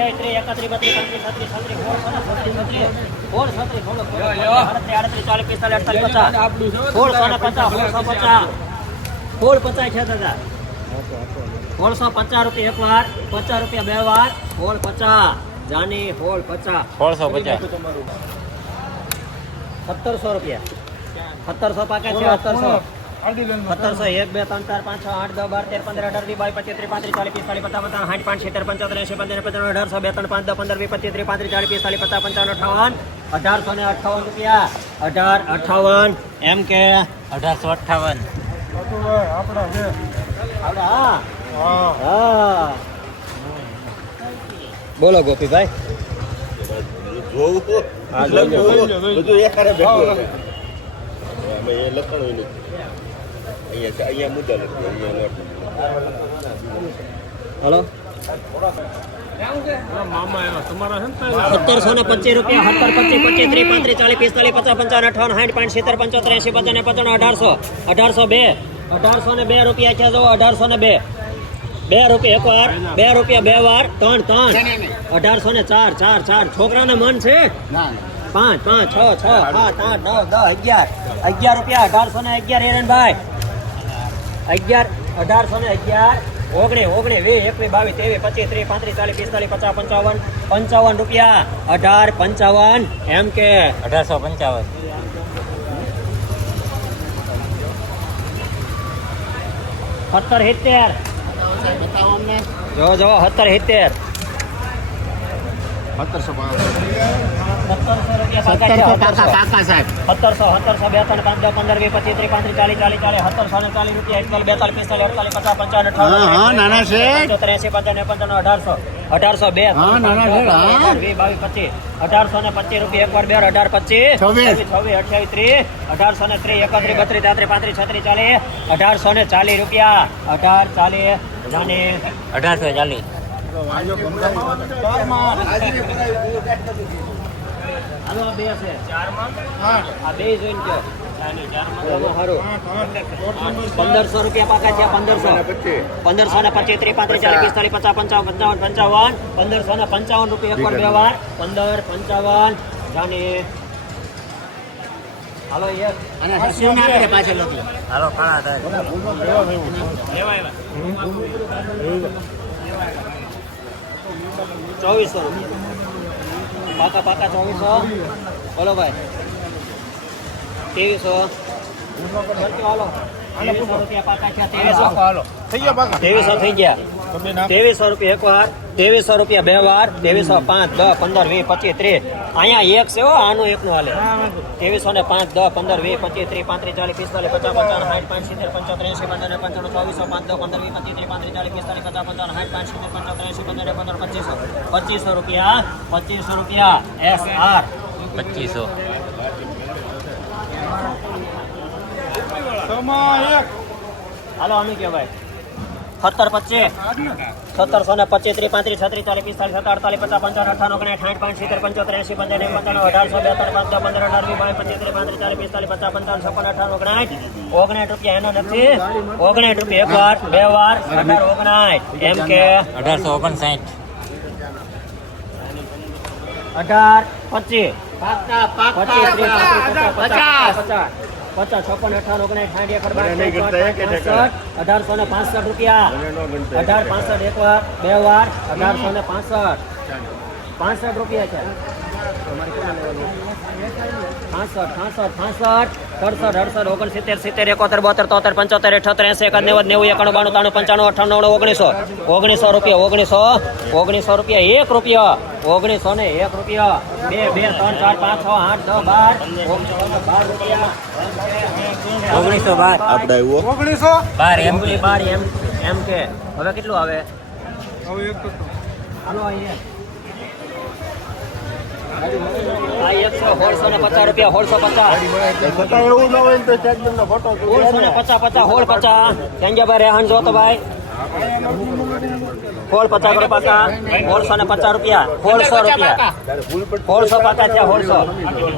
પાંત્રીસ છત્રીસ છત્રીસ સોળ છત્રીસ સોળ ચાલીસ પિસ્તાલીસ અડતાલીસ પચાસ સોળસો ને પચાસ સોળસો પચાસ. સોળ પચાસ છે દાદા સોળસો પચાસ રૂપિયા એક વાર પચાસ રૂપિયા બે વાર સોળ પચાસ. જાની સોળ પચાસ. સોળસો પચાસ. સત્તરસો રૂપિયા. સત્તરસો પાકા છે સત્તરસો. સત્તરસો એક બે ત્રણ ચાર પાંચ છ આઠ દસ બાર તેર પંદર અઢાર વીસ બાવીસ પચીસ ત્રીસ પાંત્રીસ ચાલીસ પિસ્તાલીસ પચાસ પચાસ સાઠ પાંચ સિત્તેર પંચોતેર એંશી પંદર પંચાવન અઢારસો બે ત્રણ પાંચ દસ પંદર વીસ પચીસ ત્રીસ પાંત્રીસ ચાલીસ પિસ્તાલીસ પચાસ પંચાવન અઠાવન અઢારસો ને અઠાવન રૂપિયા. અઢાર અઠાવન એમ કે અઢારસો અઠાવન. આપણે હા. હા. બોલો ગોપીભાઈ. બધું એકારે આમાં એ લખણું નથી. અહીંયા છે, અહીંયા મુદ્દા લખી અહીંયા. હલો? સત્તરસો ને પચીસ રૂપિયા સત્તર પચીસ પચીસ ત્રીસ પાંત્રીસ ચાલીસ પિસ્તાલીસ પચાસ પંચાવન અઠાવન સાઠ પાંચ સિત્તેર પંચોતેર એંશી પંચાવન પંચાવન અઢારસો અઢારસો બે અઢારસો ને બે રૂપિયા છે જો અઢારસો ને બે. બે રૂપિયા એક વાર બે રૂપિયા બે વાર ત્રણ ત્રણ. અઢારસો ને ચાર ચાર ચાર. છોકરાને મન છે? પાંચ પાંચ છ છ સાત આઠ નવ દસ અગિયાર. અગિયાર રૂપિયા અઢારસો ને અગિયાર હિરણભાઈ અગિયાર અઢારસો ને અગિયાર ઓગણી ઓગણી વીસ એકવીસ બાવીસ ત્રેવીસ પચીસ ત્રીસ પાંત્રીસ ચાલીસ પિસ્તાલીસ પચાસ પંચાવન પંચાવન રૂપિયા. અઢાર પંચાવન એમ કે. અઢારસો પંચાવન. સત્તર સિત્તેર. જો જો સત્તર સિત્તેર. સત્તરસો સત્તરસો રૂપિયા પાકા સત્તરસો સત્તરસો. બે ત્રણ પાંચ દસ પંદર વીસ પચીસ ત્રીસ પાંત્રીસ ચાલીસ ચાલીસ ચાલીસ સત્તરસો ને ચાલીસ રૂપિયા એકતાલીસ બેતાલીસ પિસ્તાલીસ અડતાલીસ પચાસ પંચાવન અઠાવન હા, હા, નાના છે. પંચોતેર પંચાવન પંચાવન અઢારસો. અઢારસો બે. હા, નાના છે, હા. વીસ બાવીસ પચીસ. અઢારસો ને પચીસ રૂપિયા એક વાર બે અઢાર પચીસ. છવ્વીસ. છવ્વીસ અઠ્યાવીસ ત્રીસ. અઢારસો ને ત્રીસ એકત્રીસ બત્રીસ તેત્રીસ પાંત્રીસ છત્રીસ ચાલીસ. અઢારસો ને ચાલીસ રૂપિયા. અઢાર ચાલીસ. જાને. અઢારસો ચાલીસ. પંદરસો રૂપિયા પાકા છે પંદરસો. પંદરસો ને પચીસ ત્રીસ પાંત્રીસ ચાલીસ પિસ્તાલીસ પચાસ પંચાવન પંચાવન પંચાવન. પંદરસો ને પંચાવન રૂપિયા એક બે વાર પંદર પંચાવન. જાની હાલો એક. હાલો ખાણા થાય ચોવીસો. રૂપિયા પાકા પાકા ચોવીસો. બોલો ભાઈ. ત્રેવીસો. ખર્ચો હાલો. ત્રેવીસો રૂપિયા પાકા છે ત્રેવીસો. થઈ ગયા પાકા? ત્રેવીસો થઈ ગયા. ત્રેવીસો રૂપિયા એક વાર. ત્રેવીસો રૂપિયા બે વાર ત્રેવીસો પાંચ દસ પંદર વીસ પચીસ ત્રીસ. અહીંયા એક છે હો આનું એકનું હાલે. ત્રેવીસો ને પાંચ દસ પંદર વીસ પચીસ ત્રીસ પાંત્રીસ ચાલીસ પિસ્તાલીસ પચાસ પચાસ સાઠ પાંચ સિત્તેર પંચોતેર એસી પંદર પંચાણું ચોવીસો પાંચ દસ પંદર વીસ પચીસ ત્રીસ પાંત્રીસ ચાલીસ પિસ્તાલીસ પચાસ પચાસ સાઠ પાંચ સિત્તેર પંચોતેર એસી પંદર પંદર પચીસો. પચીસો રૂપિયા પચીસો રૂપિયા એસ આર પચીસો હાલો આનું કહેવાય સત્તર પચીસ. સત્તરસો ને પચીસ ત્રીસ પાંત્રીસ છત્રીસ ચાલીસ પિસ્તાલીસ સત્તર અડતાલીસ પચાસ પંચાવન અઠાણું ઓગણીસ સાઠ પાંચ સિત્તેર પંચોતેર એસી પંદર પંચાણું અઢારસો બે ત્રણ પાંચ પંદર અઢાર વી બાવીસ પચીસ ત્રીસ પાંત્રીસ ચાલીસ પિસ્તાલીસ પચાસ પંચાવન છપ્પન અઠાણું ઓગણાઠ ઓગણાઠ રૂપિયા એનો નથી. ઓગણાઠ રૂપિયા એક વાર બે વાર અઢાર ઓગણાઠ એમ કે અઢારસો ઓગણસાઠ. અઢાર પચીસ પચીસ પચાસ. પચાસ પચાસ. પચાસ છપ્પન અઠાવન ઓગણીસ સાઠ એકર અઢારસો ને પાસઠ રૂપિયા. અઢાર પાસઠ એક વાર બે વાર અઢારસો ને પાસઠ. પાસઠ રૂપિયા છે. પાસઠ પાસઠ પાસઠ સડસઠ અડસઠ ઓગણસિત્તેર સિત્તેર એકોતેર બોતેર તોતેર પંચોતેર અઠોતેર એસી એકાદ નેવું નેવું એકાણું બાણું ત્રાણું પંચાણું અઠાણું ઓગણીસો ઓગણીસો રૂપિયા ઓગણીસો ઓગણીસો રૂપિયા એક રૂપિયા ઓગણીસો ને એક રૂપિયા. બે બે ત્રણ ચાર પાંચ છ આઠ દસ બાર બાર. રૂપિયા ઓગણીસો? બાર આપણે બાર એમ બાર એમ એમ કે. હવે કેટલું આવે? હાલો અહીંયા. ને પચાસ પચાસ. ને પચાસ પચાસ સોળ પચાસ. રેહાન જો ભાઈ. હોળ પચાસ કરો પાકા હોળસો ને પચાસ રૂપિયા હોળસો રૂપિયા. હોળસો પાકા છે હોળસો.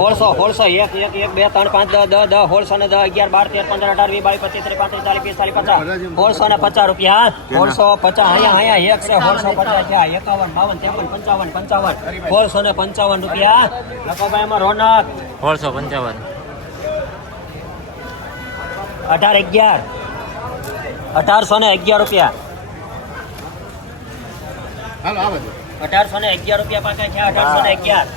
હોળસો હોળસો. એક એક એક બે ત્રણ પાંચ દસ દસ દસ હોળસો ને દસ અગિયાર બાર તેર પંદર અઢાર વીસ બાવીસ પચીસ ત્રીસ પાંત્રીસ ચાલીસ પિસ્તાલીસ પચાસ. હોળસો ને પચાસ રૂપિયા હોળસો પચાસ અહીંયા અહીંયા એક છે હોળસો પચાસ છે એકાવન બાવન ત્રેપન પંચાવન પંચાવન. હોળસો ને પંચાવન રૂપિયા. લખોભાઈ એમાં રોનક. સોળસો પંચાવન. અઢાર અગિયાર. અઢારસો ને અગિયાર રૂપિયા. અઢારસો ને અગિયાર રૂપિયા પાકા છે અઢારસો ને અગિયાર.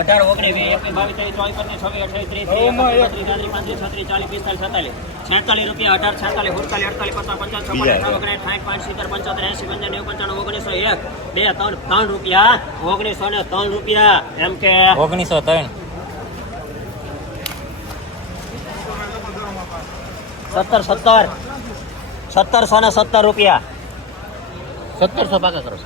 અઢાર ઓગણીસ વીસ એકવીસ બાવીસ ત્રેવીસ ચોવીસ પચીસ છવ્વીસ અઠાવીસ ત્રીસ ત્રીસ પાંત્રીસ છત્રીસ ચાલીસ પિસ્તાલીસ છેતાલીસ છેતાલીસ રૂપિયા અઢાર છેતાલીસ સુડતાલીસ અડતાલીસ પચાસ પચાસ છપ્પન અઠાવન ઓગણીસ સાઠ પાંચ સિત્તેર પંચોતેર એસી પંચાવન નેવું પંચાણું ઓગણીસો એક બે ત્રણ ત્રણ રૂપિયા ઓગણીસો ને ત્રણ રૂપિયા. એમ કે? ઓગણીસો ત્રણ. સત્તર સત્તર. સત્તરસો ને સત્તર રૂપિયા. સત્તરસો પાકા કરો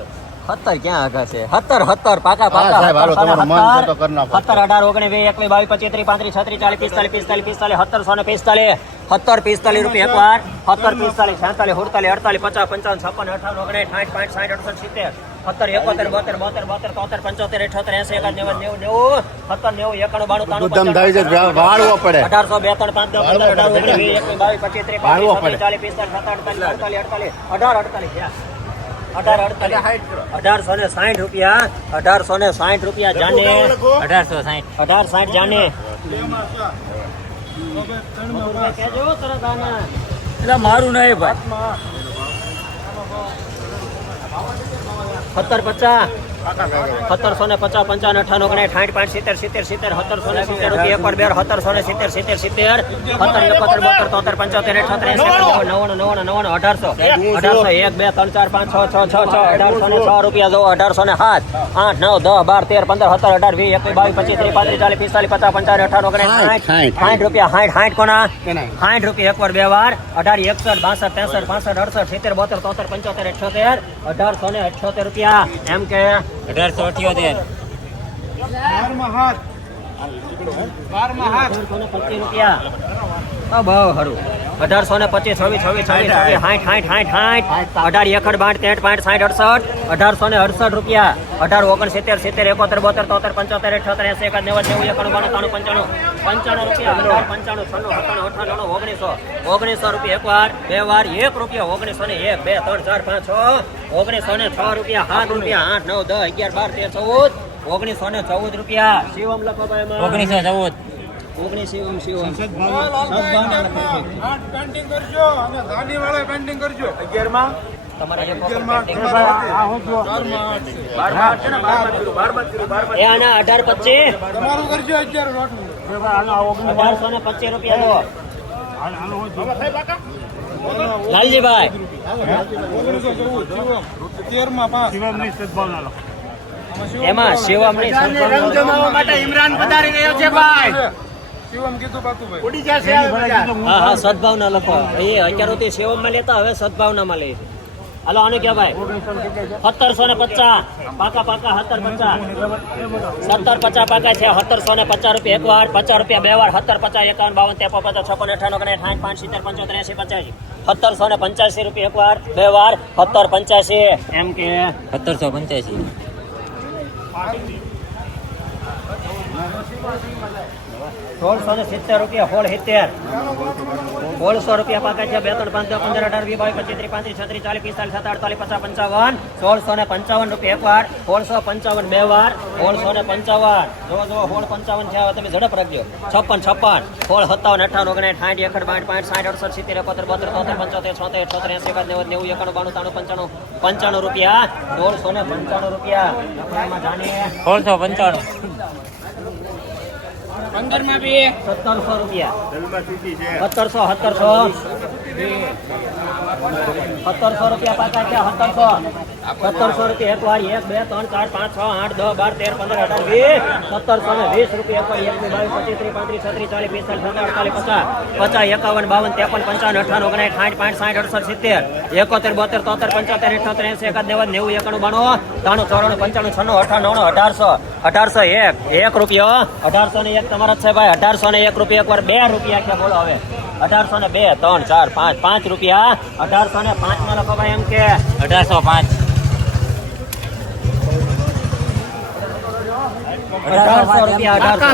સત્તર ક્યાં આગળ છે? સત્તર સત્તર પાકા પાકા. સાહેબ, હાલો, તમારું મન તો કરી નાખો. સત્તર અઢાર ઓગણીસ વીસ એકવીસ બાવીસ પચીસ ત્રીસ પાંત્રીસ છત્રીસ ચાલીસ પિસ્તાલીસ પિસ્તાલીસ પિસ્તાલીસ સત્તરસો ને પિસ્તાલીસ સત્તર પિસ્તાલીસ રૂપિયા એકવાર સત્તર પિસ્તાલીસ છેતાલીસ સુડતાલીસ અડતાલીસ પચાસ પંચાવન છપ્પન અઠાવન ઓગણીસ સાઠ પાંચ સાઠ અડસઠ સિત્તેર. સત્તર એકોતેર બોતેર બોતેર બોતેર તોતેર પંચોતેર અઠોતેર એસી એકાદ નેવું નેવું નેવું સત્તર નેવું એકાણું બાણું તાણું દમ દાવી જાય વાળવો પડે. અઢારસો બે ત્રણ પાંચ દસ પંદર અઢાર ઓગણીસ વીસ એકવીસ બાવીસ પચીસ ત્રીસ વાળવો પડે. ચાલીસ પિસ્તાલીસ સત્તર અડતાલીસ અડતાલીસ અડતાલીસ અઢાર અડતાલીસ. અઢાર અડતાલીસ. અઢારસો ને સાઠ રૂપિયા અઢારસો ને સાઠ રૂપિયા જાને અઢારસો સાઠ અઢાર સાઠ જાને. એટલે મારું નહીં ભાઈ. સત્તર પચાસ. સત્તરસો ને પચાસ પંચાવન અઠાણું ઓગણીસ ઠાઠ પાંચ સિત્તેર સિત્તેર સિત્તેર સત્તરસો ને સિત્તેર રૂપિયા પર બે સત્તરસો ને સિત્તેર સિત્તેર સિત્તેર સત્તર એકોતેર બોતેર તોતેર પંચોતેર અઠોતેર નવ્વાણું નવ્વાણું નવ્વાણું અઢારસો અઢારસો એક બે ત્રણ ચાર પાંચ છ છ છ છ અઢારસો ને છ રૂપિયા જો અઢારસો ને સાત આઠ નવ દસ બાર તેર પંદર સત્તર અઢાર વીસ એકવીસ બાવીસ પચીસ ત્રીસ પાંત્રીસ ચાલીસ પિસ્તાલીસ પચાસ પંચાવન અઠાણું ઓગણીસ સાઠ, સાઠ રૂપિયા સાઠ સાઠ કોના? સાઠ રૂપિયા પર બે વાર અઢાર એકસઠ બાસઠ ત્રેસઠ પાસઠ અડસઠ સિત્તેર બોતેર તોતેર પંચોતેર અઠોતેર અઢારસો ને અઠોતેર રૂપિયા એમ કે અઢારસો અઠ્યોતેર. બાર ને પચીસ રૂપિયા. ભાવ બહુ ખરું અઢારસો ને પચીસ છવ્વીસ છવ્વીસ છવ્વીસ છવ્વીસ સાઠ સાઠ સાઠ સાઠ અઢાર એકડ બાઠ તેઠ પાંઠ સાઠ અડસઠ. અઢારસો ને અડસઠ રૂપિયા. અઢાર ઓગણસિત્તેર સિત્તેર એકોતેર બોતેર તોતેર પંચોતેર અઠોતેર એસી એકાદ નેવું નેવું એકાણું બાણું ત્રાણું પંચાણું. પંચાણું રૂપિયા અઢાર પંચાણું છન્નું સત્તાણું અઠાણું ઓગણીસો. ઓગણીસો રૂપિયા એક વાર બે વાર એક રૂપિયા ઓગણીસો ને એક બે ત્રણ ચાર પાંચ છ. ઓગણીસો ને છ રૂપિયા સાત રૂપિયા આઠ નવ દસ અગિયાર બાર તેર ચૌદ. ઓગણીસો ને ચૌદ રૂપિયા. શિવમ લખો ભાઈ એમાં. ઓગણીસો પેન્ટિંગ કરજો શિવમ શિવમ તમારા જે કરજો આના અઢાર પચીસ? અઢારસો ને પચીસ રૂપિયા લાલજીભાઈ. એમાં માટે ઇમરાન પધારી રહ્યો છે ભાઈ. ઉડી જશે હા હા સદભાવના લખો. એ અત્યારે તે સેવમાં લેતા હવે સદભાવનામાં લે હાલો આને કે ભાઈ સત્તરસો ને પચાસ. પાકા પાકા સત્તર પચાસ. સત્તર પચાસ પાકા છે સત્તરસો ને પચાસ રૂપિયા એક વાર પચાસ રૂપિયા બે વાર સત્તર પચાસ એકાવન બાવન ત્રેપન પચાસ છપ્પન અઠાણું સાઠ પાંચ સિત્તેર પંચોતેર એસી પચાસી. સત્તરસો ને પંચ્યાસી રૂપિયા એક વાર બે વાર સત્તર પંચ્યાસી. એમ કે સત્તરસો પંચ્યાસી. સોળસો ને સિત્તેર રૂપિયા સોળ સિત્તેર. સોળસો રૂપિયા પાકા છે, બે, ત્રણ, પાંચ, દસ, પંદર, અઢાર, વીસ, બાવીસ, પચીસ, ત્રીસ, પાંત્રીસ, છત્રીસ, ચાલીસ, પિસ્તાલીસ સત્તર અડતાલીસ, પચાસ, પંચાવન. સોળસો ને પંચાવન રૂપિયા એક વાર, સોળસો પંચાવન બે વાર, સોળસો ને પંચાવન. જો જો હોળ પંચાવન છે તમે ઝડપ રાખજો. છપ્પન છપ્પન. હોળ સત્તાવન અઠાવન ઓગણીસ સાઠ એકડ બાઠ પાંચ, સાઠ, અડસઠ, સિત્તેર, એકોતેર, બોતેર તોતેર પંચોતેર, છોતેર છોતેર એસી બાદ નેવું નેવું, એકાણું, બાણું તાણું પંચાણું પંચાણું રૂપિયા. સોળસો ને પંચાણું રૂપિયા. સોળસો પંચાણું. સત્તરસો રૂપિયા. સત્તરસો સત્તરસો. સત્તરસો રૂપિયા પાકા છે સત્તરસો. સત્તરસો રૂપિયા એક વાર એક, બે, ત્રણ, ચાર, પાંચ, છ, આઠ, દસ, બાર, તેર, પંદર, અઢાર, વીસ. સત્તરસો ને વીસ રૂપિયા એક એક બાવીસ પચીસ ત્રીસ પાંત્રીસ છત્રીસ, ચાલીસ, પિસ્તાલીસ સત્તર અડતાલીસ, પચાસ. પચાસ, એકાવન, બાવન, ત્રેપન, પંચાવન અઠાણું ઓગણીસ સાઠ, પાંચ, સાઠ, અડસઠ, સિત્તેર. એકોતેર, બોતેર, તોતેર, પંચોતેર અઠોતેર એસી એકાદ, નેવું નેવું, એકાણું, બાણું. ત્રાણું, ચોરાણું, પંચાણું, છન્નું અઠાણું અઢારસો. અઢારસો એક. એક રૂપિયો. અઢારસો ને એક તમારા છે ભાઈ. અઢારસો ને એક રૂપિયા એક વાર બે રૂપિયા છે બોલો હવે. અઢારસો ને બે ત્રણ ચાર પાંચ પાંચ રૂપિયા. અઢારસો ને પાંચમાં લખો ભાઈ એમ કે. અઢારસો પાંચ. અઢારસો રૂપિયા અઢારસો.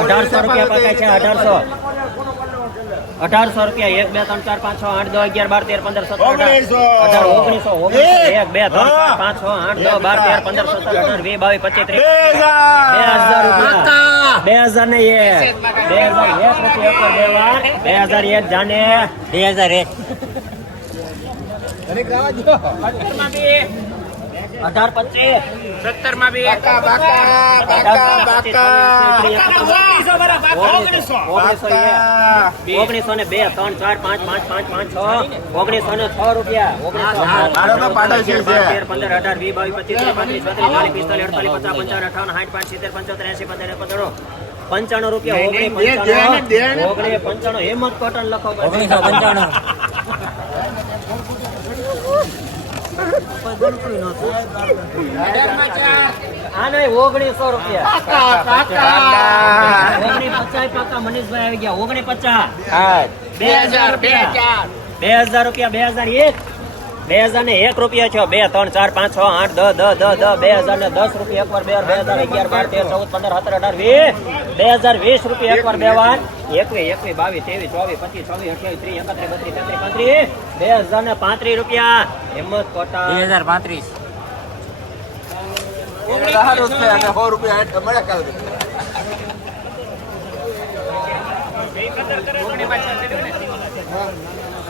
અઢારસો રૂપિયા પાકા છે અઢારસો. અઢારસો રૂપિયા એક બે ત્રણ ચાર પાંચ છ આઠ દસ અગિયાર બાર તેર પંદર સત્તર અઢાર. ઓગણીસો. એક બે ત્રણ ચાર પાંચ છ આઠ દસ બાર તેર પંદર સત્તર અઢાર વીસ બાવીસ પચીસ ત્રીસ. બે હજાર. બે હજાર રૂપિયા. બે હજાર ને એક. બે હજાર એક રૂપિયા બે વાર બે હજાર એક જાને. બે હજાર એક. અઢાર પચીસ સત્તરમાં બી ઓગણીસો ને બે ત્રણ ચાર પાંચ પાંચ પાંચ પાંચ છ. ઓગણીસો ને છ રૂપિયા. ઓગણીસો મારો તો પાડો છે છે. તેર પંદર અઢાર વીસ બાવીસ પચીસ ત્રીસ પાંત્રીસ છત્રીસ ચાલીસ પિસ્તાલીસ અડતાલીસ પચાસ પંચાવન અઠાવન સાઠ પાંચ સિત્તેર પંચોતેર એસી પંદર પંચાણું પંચાણું રૂપિયા ઓગણીસ પંચાણું. ઓગણીસ પંચાણું. હેમંત કોટન લખો. ઓગણીસો પંચાણું. નહીં ઓગણીસો રૂપિયા. ઓગણીસ પચાસ પાકા મનીષભાઈ આવી ગયા ઓગણીસ પચાસ. બે હાજર બે હજાર બે હજાર રૂપિયા બે હજાર એક. બે હજાર ને એક રૂપિયા છો. બે ત્રણ ચાર પાંચ છ આઠ દસ દસ દસ દસ બે હજાર ને દસ રૂપિયા એક વાર બે બે હજાર અગિયાર બાર તેર ચૌદ પંદર સત્તર અઢાર વીસ. બે હજાર વીસ રૂપિયા એક વાર બે વાર. એકવીસ એકવીસ બાવીસ ત્રેવીસ ચોવીસ પચીસ છવ્વીસ અઠ્યાવીસ ત્રીસ એકત્રીસ બત્રીસ તેત્રીસ પાંત્રીસ બે હજાર ને પાંત્રીસ. રૂપિયા હિંમત કોટા બે હજાર પાંત્રીસ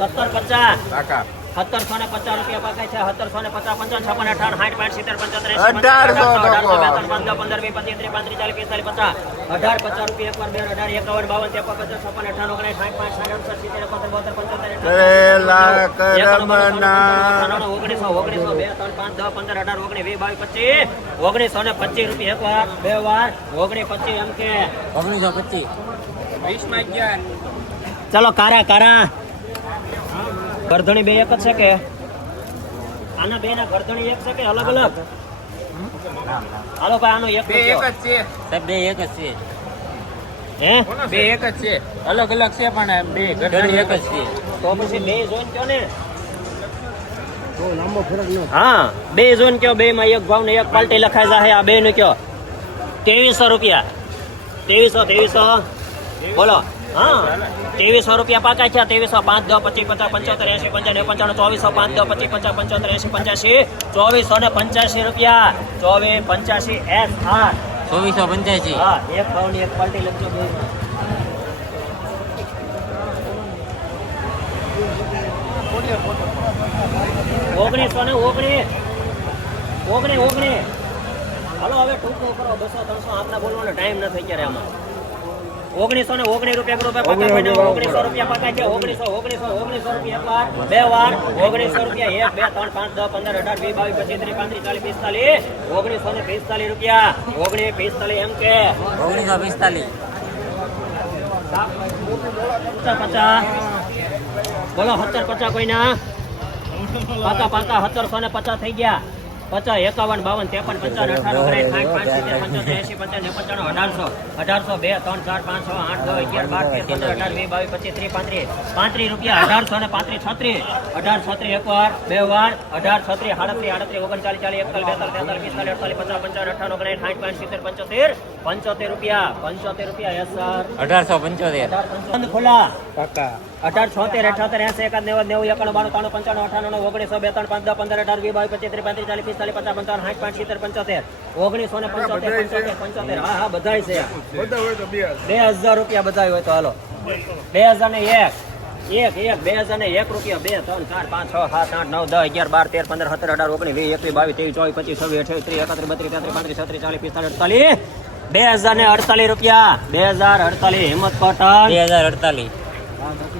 સત્તર પચાસ. સત્તરસો ને પચાસ રૂપિયા પકાય છે સત્તરસો ને પચાસ પંચાવન છપ્પન અઠાવન સાઠ પાંચ સિત્તેર પંચોતેર પાંચ, પંદર વીસ પચીસ ત્રીસ પાંત્રીસ ચાલીસ પિસ્તાલીસ પચાસ અઢાર પચાસ રૂપિયા એક વાર બે અઢાર એકાવન બાવન ત્રેપન પચાસ છપ્પન અઠાવન ઓગણીસ સાઠ પાંચ સાઠ અડસઠ સિત્તેર એકોતેર બોતેર પંચોતેર ઓગણીસો ઓગણીસો બે ત્રણ પાંચ દસ પંદર અઢાર ઓગણીસ વીસ બાવીસ પચીસ ઓગણીસો ને પચીસ રૂપિયા એક વાર બે વાર ઓગણીસ પચીસ એમ કે ઓગણીસો પચીસ વીસમાં અગિયાર ચાલો કારા કારા ગરધણી બે એક જ છે કે? આના બે ના ગરધણી એક છે કે અલગ અલગ? હાલો ભાઈ આનો એક બે એક જ છે. સાહેબ બે એક જ છે. હે? બે એક જ છે. અલગ અલગ છે પણ બે ગરધણી એક જ છે. તો પછી બે જોઈન કયો ને? હા બે જોઈન કયો બે માં એક ભાવ ને એક પાલટી લખાય જાય આ બે નું કયો? ત્રેવીસો રૂપિયા. ત્રેવીસો ત્રેવીસો. બોલો. હા. ત્રેવીસો રૂપિયા પાકા છે ત્રેવીસો પાંચ દસ પચીસ પચાસ પંચોતેર એસી પંચાણું પંચાણું ચોવીસો પાંચ દસ પચીસ પચાસ પંચોતેર એસી પંચ્યાસી ચોવીસો ને પંચ્યાસી રૂપિયા. ચોવીસ પંચ્યાસી એસ આર ચોવીસો પંચ્યાસી. હા એક ભાવની એક પાર્ટી લખજો ઓગણીસો ને ઓગણીસ. ઓગણીસ ઓગણીસ. હાલો હવે ટૂંકો કરો. બસો ત્રણસો આપના બોલવાનો ટાઈમ નથી અત્યારે આમાં. ઓગણીસો ને ઓગણીસ રૂપિયા પાકા ઓગણીસો રૂપિયા પાકા છે ઓગણીસો ઓગણીસો ઓગણીસો રૂપિયા એક વાર બે વાર ઓગણીસો રૂપિયા એક બે ત્રણ પાંચ દસ પંદર અઢાર વીસ બાવીસ પચીસ ત્રીસ પાંત્રીસ ચાલીસ પિસ્તાલીસ. ઓગણીસો ને પિસ્તાલીસ રૂપિયા. ઓગણીસ પિસ્તાલીસ એમ કે. ઓગણીસો પિસ્તાલીસ. પચાસ પચાસ. બોલો સત્તર પચાસ કોઈના? પાકા પાકા સત્તરસો ને પચાસ થઈ ગયા. પચાસ એકાવન બાવન ત્રેપન પંચાવન અઠાવન ઓગણીસ સાઠ પાંચ સિત્તેર પંચોતેર એસી પંચાવન પંચાણું અઢારસો અઢારસો બે ત્રણ ચાર પાંચ છ આઠ દસ અગિયાર બાર તેર પંદર અઢાર વીસ બાવીસ પચીસ ત્રીસ પાંત્રીસ પાંત્રીસ રૂપિયા અઢારસો ને પાંત્રીસ છત્રીસ અઢાર છત્રીસ એક વાર બે વાર અઢાર છત્રીસ સાડત્રીસ આડત્રીસ ઓગણચાલીસ ચાલીસ એકતાલીસ બેતાલીસ તેતાલીસ પિસ્તાલીસ અડતાલીસ પચાસ પંચાવન અઠાવન ઓગણીસ સાઠ પાંચ સિત્તેર પંચોતેર પંચોતેર રૂપિયા પંચોતેર રૂપિયા યસ સર અઢારસો પંચોતેર. બંધ ખુલ્લા અઢાર છોતેર અઠાતેર એસી એકાદ નેવું નેવું એકાણું બાણું ત્રણ પંચાણું અઠાણું ઓગણીસો બે ત્રણ પાંચ દસ પંદર અઢાર વીસ બાવીસ પચીસ ત્રીસ પાંત્રીસ ચાલીસ પિસ્તાલીસ પચાસ પંચાવન સાઠ પાંચ સિત્તેર પંચોતેર ઓગણીસો ને પંચોતેર પંચોતેર પંચોતેર. હા હા બધાય છે. બે હજાર. રૂપિયા બધા હોય તો હાલો. બે હજાર ને એક. એક એક બે હજાર ને એક રૂપિયા. બે ત્રણ ચાર પાંચ છ સાત આઠ નવ દસ અગિયાર બાર તેર પંદર સત્તર અઢાર ઓગણીસ વીસ એકવીસ બાવીસ ત્રેવીસ ચોવીસ પચીસ છવ્વીસ અઠાવીસ ત્રીસ એકત્રીસ બત્રીસ તેત્રીસ પાંત્રીસ છત્રીસ ચાલીસ પિસ્તાલીસ અડતાલીસ. બે હજાર ને અડતાલીસ રૂપિયા. બે હજાર અડતાલીસ. હિંમત પટેલ બે હજાર અડતાલીસ.